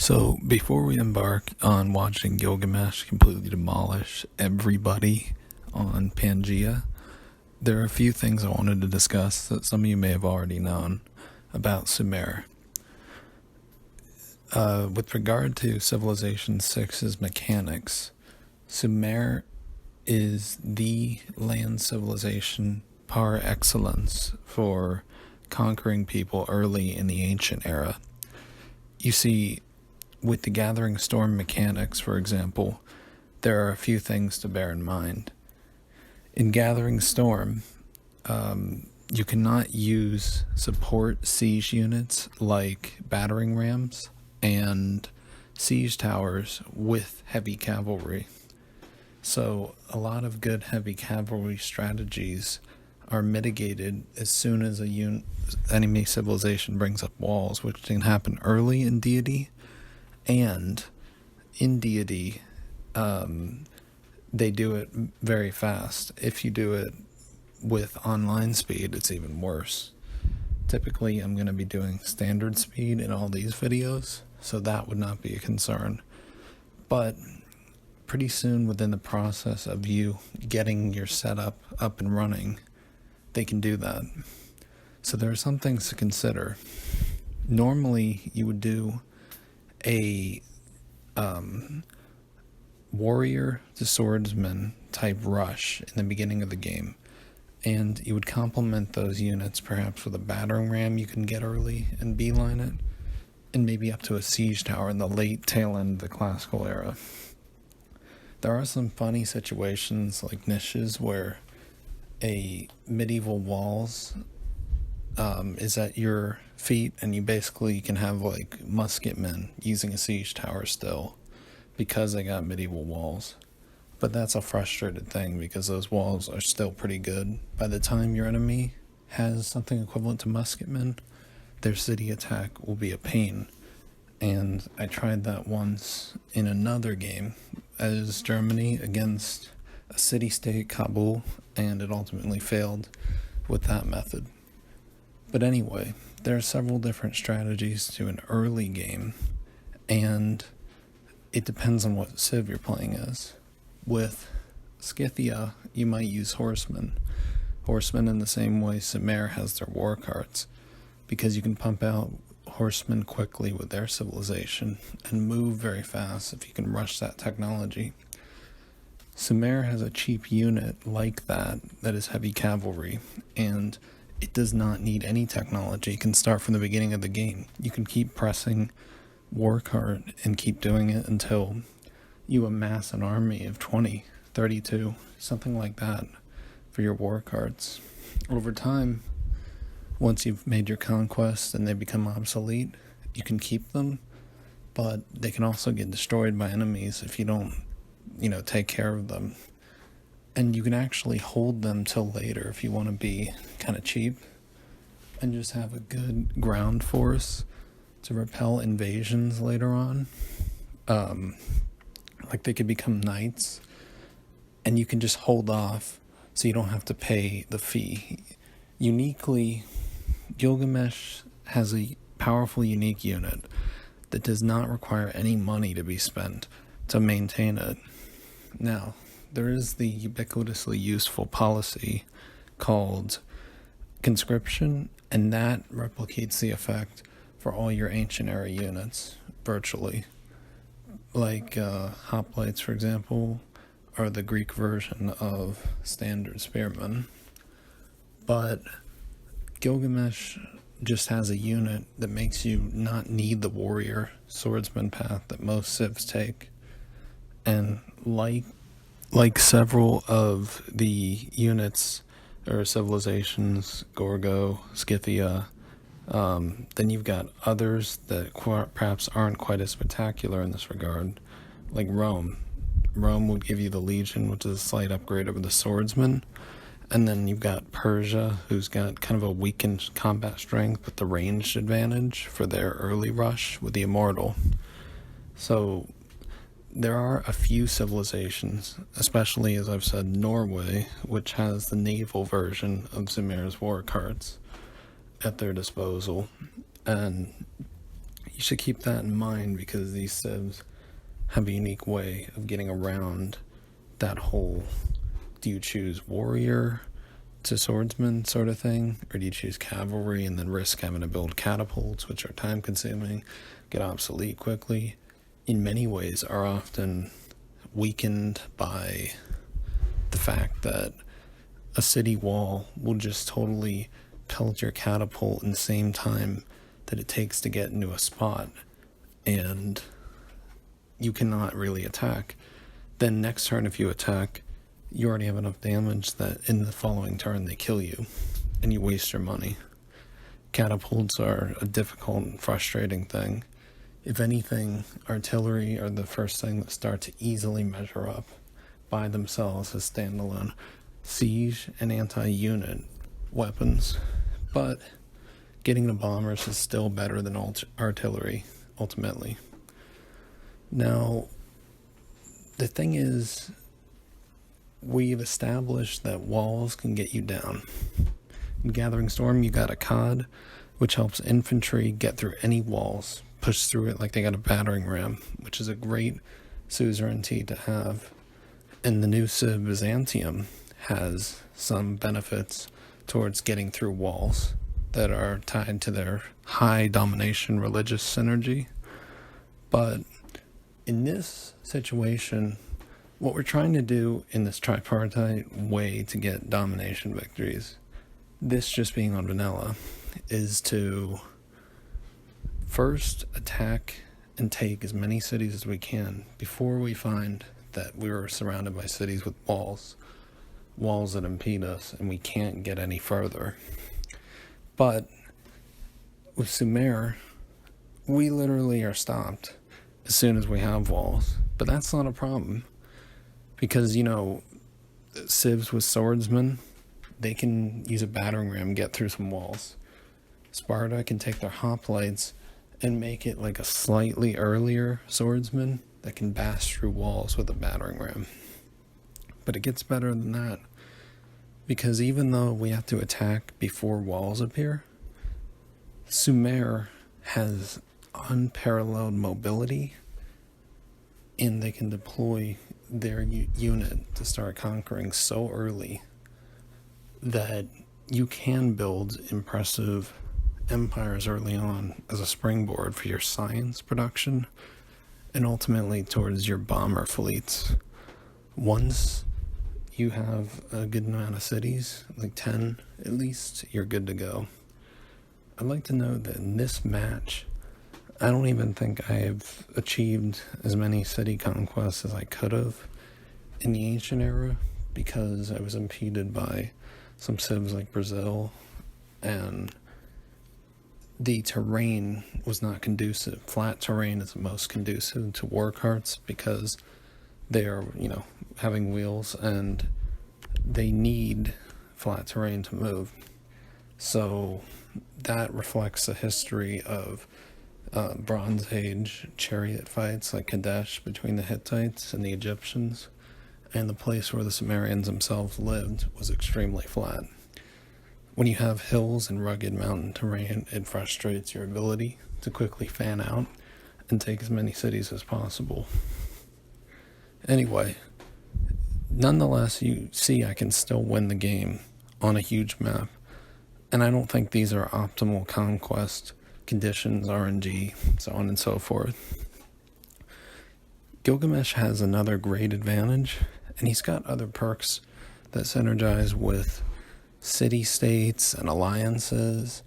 So, before we embark on watching Gilgamesh completely demolish everybody on Pangea, there are a few things I wanted to discuss that some of you may have already known about Sumer. With regard to Civilization 6's mechanics, Sumer is the land civilization par excellence for conquering people early in the ancient era. You see, with the Gathering Storm mechanics, for example, there are a few things to bear in mind. In Gathering Storm, you cannot use support siege units like battering rams and siege towers with heavy cavalry. So a lot of good heavy cavalry strategies are mitigated as soon as enemy civilization brings up walls, which can happen early in Deity. And in Deity, they do it very fast. If you do it with online speed, it's even worse. Typically, I'm going to be doing standard speed in all these videos, so that would not be a concern. But pretty soon within the process of you getting your setup up and running, they can do that. So there are some things to consider. Normally, you would do a warrior to swordsman type rush in the beginning of the game, and you would complement those units perhaps with a battering ram you can get early and beeline it, and maybe up to a siege tower in the late tail end of the classical era. There are some funny situations like niches where a medieval walls is at your feet, and you basically can have like musketmen using a siege tower still because they got medieval walls. But that's a frustrated thing because those walls are still pretty good. By the time your enemy has something equivalent to musketmen, their city attack will be a pain. And I tried that once in another game as Germany against a city-state, Kabul, and it ultimately failed with that method. But anyway, there are several different strategies to an early game, and it depends on what civ you're playing as. With Scythia, you might use horsemen. Horsemen in the same way Sumer has their war carts, because you can pump out horsemen quickly with their civilization and move very fast if you can rush that technology. Sumer has a cheap unit like that is heavy cavalry, and it does not need any technology. It can start from the beginning of the game. You can keep pressing war cart and keep doing it until you amass an army of 20, 32, something like that for your war carts. Over time, once you've made your conquest and they become obsolete, you can keep them, but they can also get destroyed by enemies if you don't, take care of them. And you can actually hold them till later if you want to be kind of cheap and just have a good ground force to repel invasions later on. Like they could become knights, and you can just hold off so you don't have to pay the fee. Uniquely, Gilgamesh has a powerful, unique unit that does not require any money to be spent to maintain it. Now, there is the ubiquitously useful policy called conscription, and that replicates the effect for all your ancient era units, virtually. Like hoplites, for example, are the Greek version of standard spearmen. But Gilgamesh just has a unit that makes you not need the warrior swordsman path that most civs take. And like several of the units or civilizations, Gorgo, Scythia, then you've got others that perhaps aren't quite as spectacular in this regard, like Rome. Rome would give you the Legion, which is a slight upgrade over the swordsman. And then you've got Persia, who's got kind of a weakened combat strength, but the ranged advantage for their early rush with the Immortal. So there are a few civilizations, especially, as I've said, Norway, which has the naval version of Sumer's war carts at their disposal. And You should keep that in mind because these civs have a unique way of getting around that whole do you choose warrior to swordsman sort of thing, or do you choose cavalry and then risk having to build catapults, which are time consuming, get obsolete quickly, in many ways are often weakened by the fact that a city wall will just totally pelt your catapult in the same time that it takes to get into a spot, and you cannot really attack. Then next turn, if you attack, you already have enough damage that in the following turn they kill you, and you waste your money. Catapults are a difficult and frustrating thing. If anything, artillery are the first thing that start to easily measure up by themselves as standalone siege and anti-unit weapons, but getting the bombers is still better than artillery, ultimately. Now, the thing is, we've established that walls can get you down. In Gathering Storm, you got a COD, which helps infantry get through any walls, push through it like they got a battering ram, which is a great suzerainty to have. And the new Civ Byzantium has some benefits towards getting through walls that are tied to their high domination religious synergy. But in this situation, what we're trying to do in this tripartite way to get domination victories, this just being on vanilla, is to first attack and take as many cities as we can before we find that we're surrounded by cities with walls that impede us and we can't get any further. But with Sumer, we literally are stopped as soon as we have walls. But that's not a problem because, civs with swordsmen, they can use a battering ram, get through some walls. Sparta can take their hoplites and make it like a slightly earlier swordsman that can bash through walls with a battering ram. But it gets better than that, because even though we have to attack before walls appear, Sumer has unparalleled mobility, and they can deploy their unit to start conquering so early that you can build impressive empires early on as a springboard for your science production and ultimately towards your bomber fleets. Once you have a good amount of cities, like 10 at least, you're good to go. I'd like to note that in this match, I don't even think I've achieved as many city conquests as I could have in the ancient era, because I was impeded by some civs like Brazil, and the terrain was not conducive. Flat terrain is the most conducive to war carts because they are, having wheels and they need flat terrain to move. So that reflects a history of Bronze Age chariot fights like Kadesh between the Hittites and the Egyptians, and the place where the Sumerians themselves lived was extremely flat. When you have hills and rugged mountain terrain, it frustrates your ability to quickly fan out and take as many cities as possible. Anyway, nonetheless, you see I can still win the game on a huge map, and I don't think these are optimal conquest conditions, RNG, so on and so forth. Gilgamesh has another great advantage, and he's got other perks that synergize with city-states and alliances,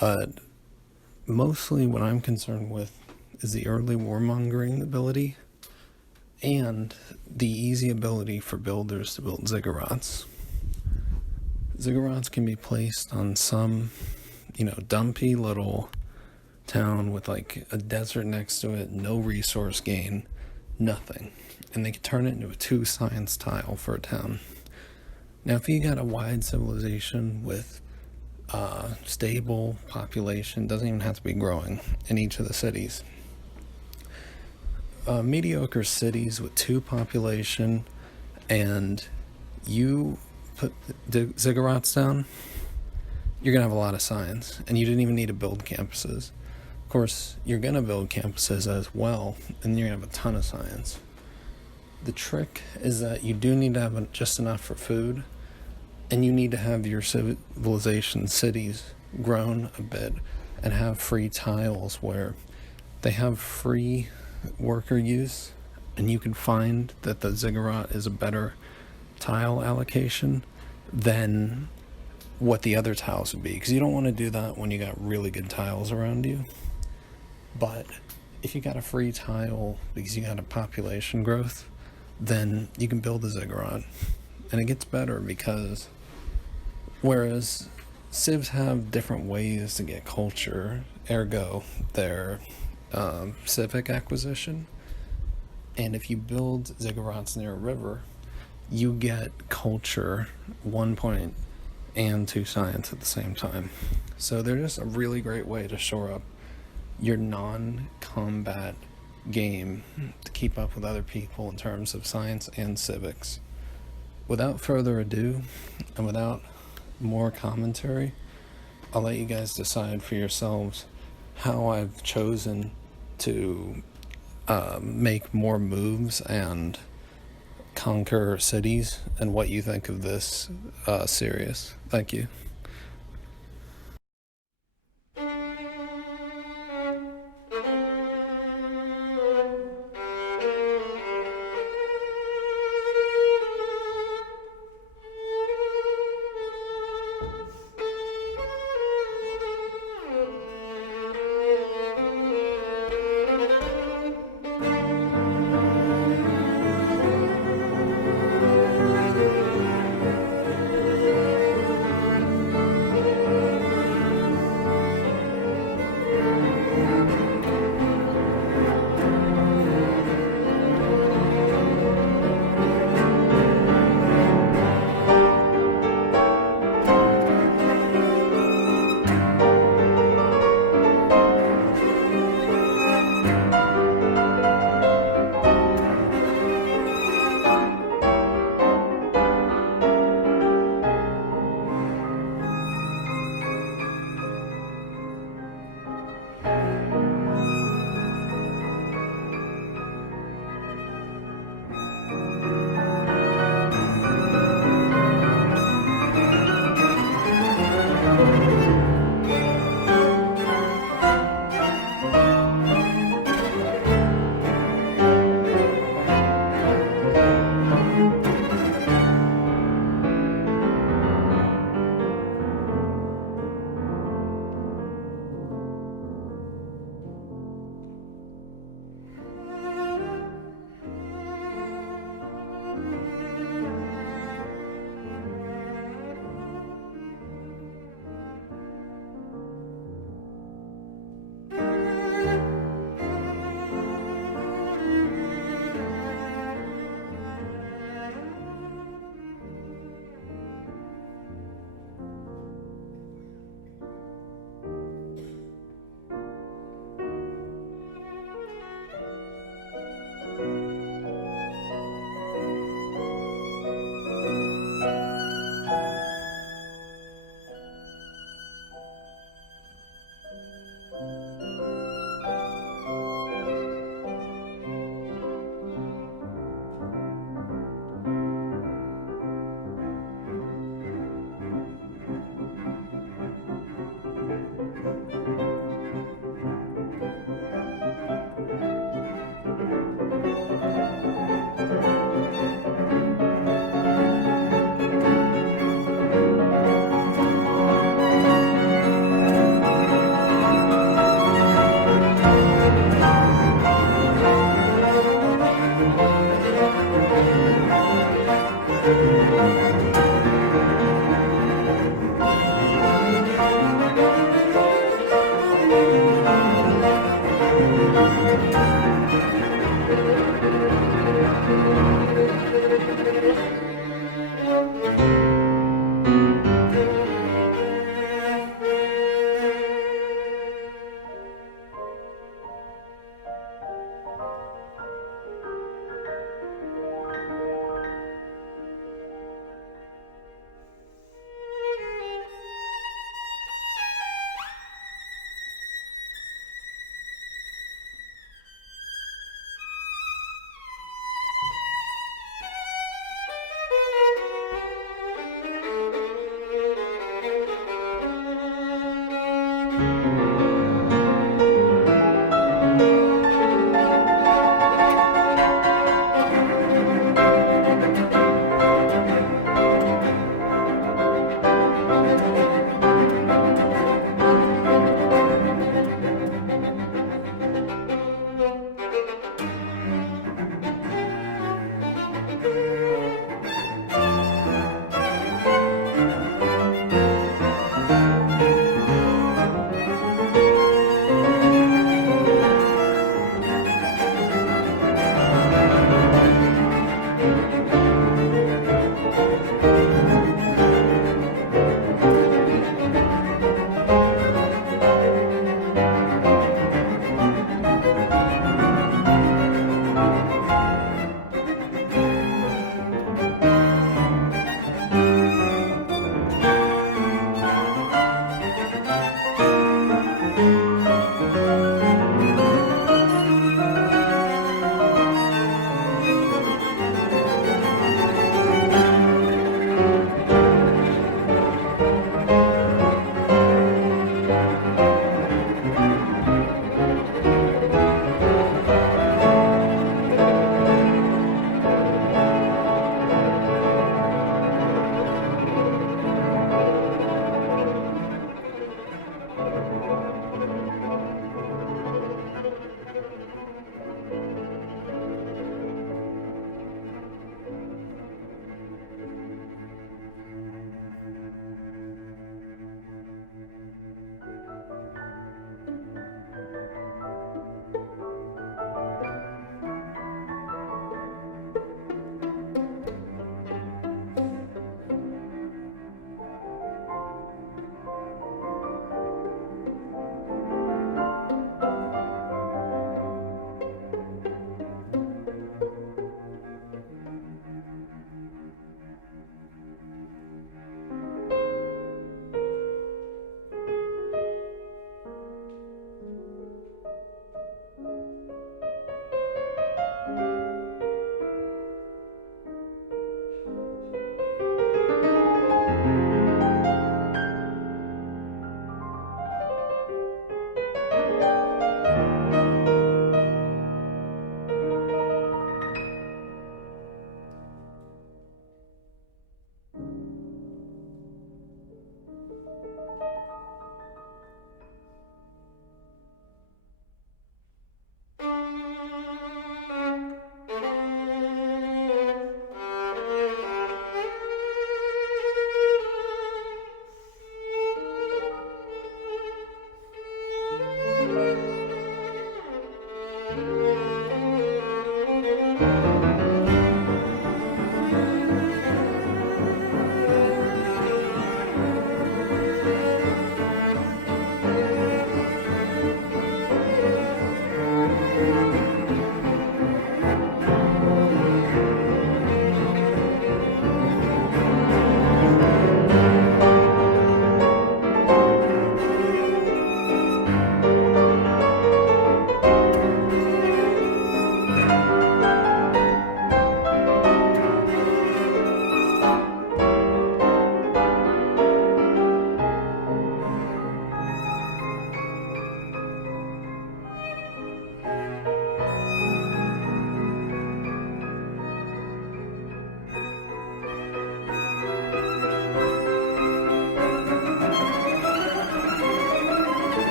but mostly what I'm concerned with is the early warmongering ability and the easy ability for builders to build ziggurats. Ziggurats can be placed on some, dumpy little town with like a desert next to it, no resource gain, nothing, and they can turn it into a 2 science tile for a town. Now, if you got a wide civilization with stable population, doesn't even have to be growing in each of the cities. Mediocre cities with 2 population, and you put the ziggurats down, you're going to have a lot of science, and you didn't even need to build campuses. Of course, you're going to build campuses as well, and you're going to have a ton of science. The trick is that you do need to have just enough for food, and you need to have your civilization cities grown a bit and have free tiles where they have free worker use, and you can find that the ziggurat is a better tile allocation than what the other tiles would be, because you don't want to do that when you got really good tiles around you. But if you got a free tile because you got a population growth, then you can build a ziggurat, and it gets better because whereas civs have different ways to get culture, ergo their civic acquisition, and if you build ziggurats near a river, you get culture 1 point and 2 science at the same time. So they're just a really great way to shore up your non-combat game to keep up with other people in terms of science and civics. Without further ado, and without more commentary, I'll let you guys decide for yourselves how I've chosen to make more moves and conquer cities, and what you think of this series. Thank you.